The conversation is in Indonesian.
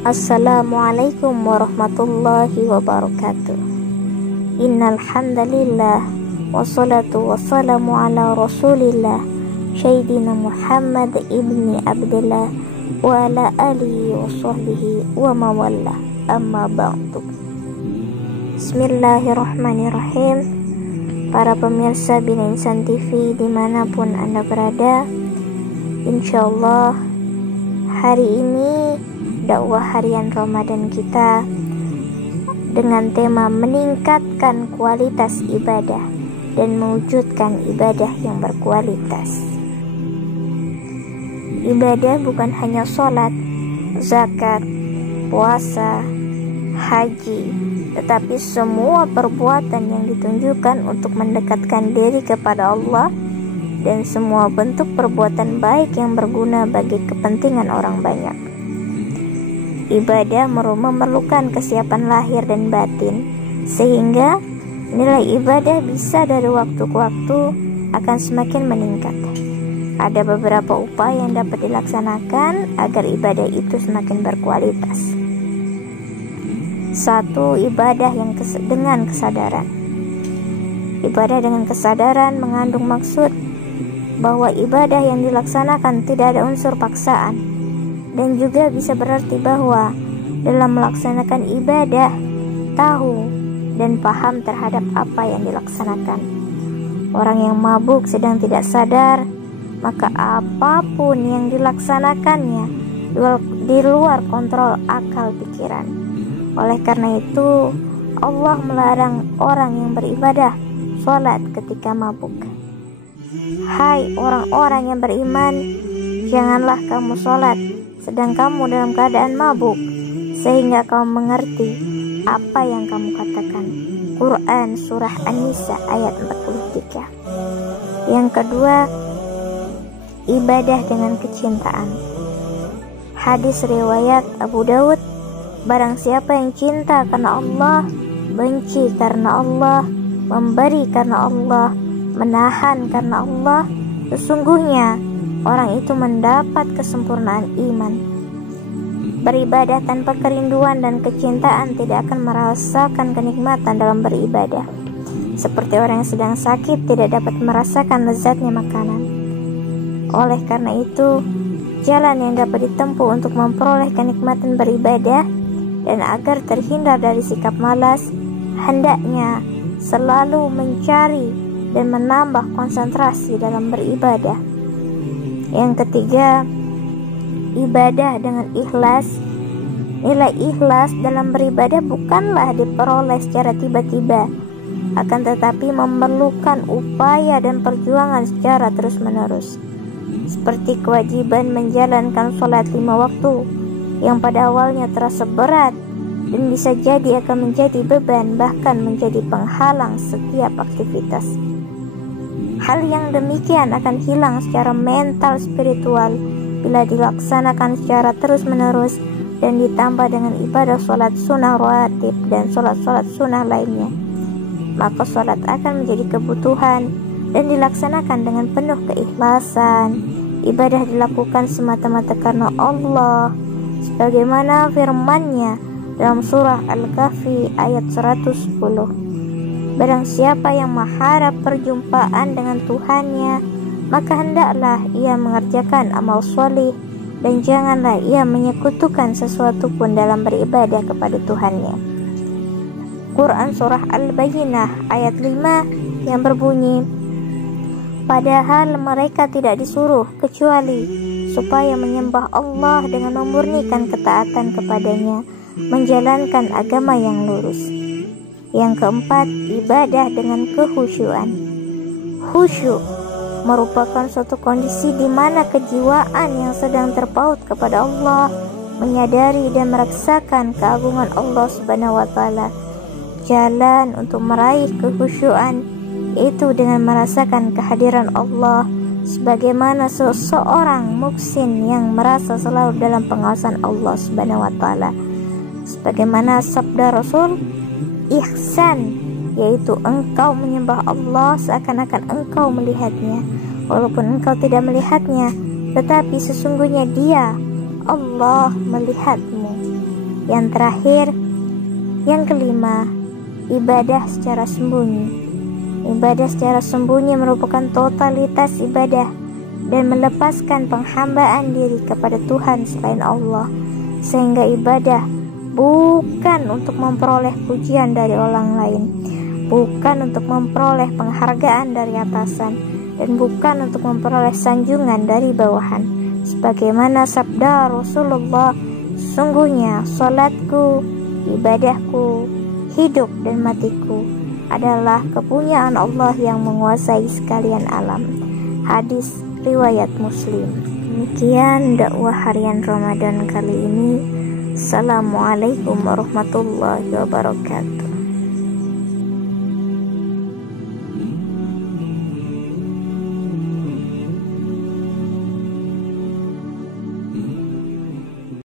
Assalamualaikum warahmatullahi wabarakatuh. Innal hamdalillah wassalatu wassalamu ala Rasulillah Sayyidina Muhammad ibni Abdullah wa ala alihi wa sahbihi wa mawalla, amma ba'du. Bismillahirrahmanirrahim. Para pemirsa Bina Insan TV dimanapun Anda berada, insyaallah hari ini dakwah harian Ramadan kita dengan tema meningkatkan kualitas ibadah dan mewujudkan ibadah yang berkualitas. Ibadah bukan hanya sholat, zakat, puasa, haji, tetapi semua perbuatan yang ditunjukkan untuk mendekatkan diri kepada Allah dan semua bentuk perbuatan baik yang berguna bagi kepentingan orang banyak. Ibadah memerlukan kesiapan lahir dan batin, sehingga nilai ibadah bisa dari waktu ke waktu akan semakin meningkat. Ada beberapa upaya yang dapat dilaksanakan agar ibadah itu semakin berkualitas. 1. Ibadah yang dengan kesadaran. Ibadah dengan kesadaran mengandung maksud bahwa ibadah yang dilaksanakan tidak ada unsur paksaan, dan juga bisa berarti bahwa dalam melaksanakan ibadah tahu dan paham terhadap apa yang dilaksanakan. Orang yang mabuk sedang tidak sadar, maka apapun yang dilaksanakannya di luar kontrol akal pikiran. Oleh karena itu Allah melarang orang yang beribadah sholat ketika mabuk. Hai orang-orang yang beriman, janganlah kamu sholat sedang kamu dalam keadaan mabuk, sehingga kamu mengerti apa yang kamu katakan. Quran Surah An-Nisa ayat 43. Yang kedua, ibadah dengan kecintaan. Hadis riwayat Abu Daud, barang siapa yang cinta karena Allah, benci karena Allah, memberi karena Allah, menahan karena Allah, sesungguhnya orang itu mendapat kesempurnaan iman. Beribadah tanpa kerinduan dan kecintaan tidak akan merasakan kenikmatan dalam beribadah. Seperti orang yang sedang sakit tidak dapat merasakan lezatnya makanan. Oleh karena itu, jalan yang dapat ditempuh untuk memperoleh kenikmatan beribadah dan agar terhindar dari sikap malas, hendaknya selalu mencari dan menambah konsentrasi dalam beribadah. Yang ketiga, ibadah dengan ikhlas. Nilai ikhlas dalam beribadah bukanlah diperoleh secara tiba-tiba, akan tetapi memerlukan upaya dan perjuangan secara terus-menerus. Seperti kewajiban menjalankan sholat 5 waktu, yang pada awalnya terasa berat dan bisa jadi akan menjadi beban, bahkan menjadi penghalang setiap aktivitas. Hal yang demikian akan hilang secara mental spiritual bila dilaksanakan secara terus-menerus dan ditambah dengan ibadah sholat sunnah rawatib dan sholat-sholat sunnah lainnya. Maka sholat akan menjadi kebutuhan dan dilaksanakan dengan penuh keikhlasan. Ibadah dilakukan semata-mata karena Allah, sebagaimana firman-Nya dalam surah Al-Kahfi ayat 110. Barang siapa yang mengharap perjumpaan dengan Tuhannya, maka hendaklah ia mengerjakan amal soleh dan janganlah ia menyekutukan sesuatu pun dalam beribadah kepada Tuhannya. Quran Surah Al-Bayyinah ayat 5 yang berbunyi, padahal mereka tidak disuruh kecuali supaya menyembah Allah dengan memurnikan ketaatan kepadanya, menjalankan agama yang lurus. Yang keempat, ibadah dengan kehusyuan. Khusyuk merupakan suatu kondisi di mana kejiwaan yang sedang terpaut kepada Allah menyadari dan merasakan keagungan Allah Subhanahu wa taala. Jalan untuk meraih kehusyuan yaitu dengan merasakan kehadiran Allah sebagaimana seseorang muksin yang merasa selalu dalam pengawasan Allah Subhanahu wa taala. Sebagaimana sabda Rasul, ihsan yaitu engkau menyembah Allah seakan-akan engkau melihatnya, walaupun engkau tidak melihatnya, tetapi sesungguhnya Dia, Allah, melihatmu. Yang terakhir, yang kelima, ibadah secara sembunyi. Ibadah secara sembunyi merupakan totalitas ibadah dan melepaskan penghambaan diri kepada Tuhan selain Allah, sehingga ibadah bukan untuk memperoleh pujian dari orang lain, bukan untuk memperoleh penghargaan dari atasan, dan bukan untuk memperoleh sanjungan dari bawahan. Sebagaimana sabda Rasulullah, sungguhnya salatku, ibadahku, hidup dan matiku adalah kepunyaan Allah yang menguasai sekalian alam. Hadis riwayat Muslim. Demikian dakwah harian Ramadan kali ini. Assalamualaikum warahmatullahi wabarakatuh.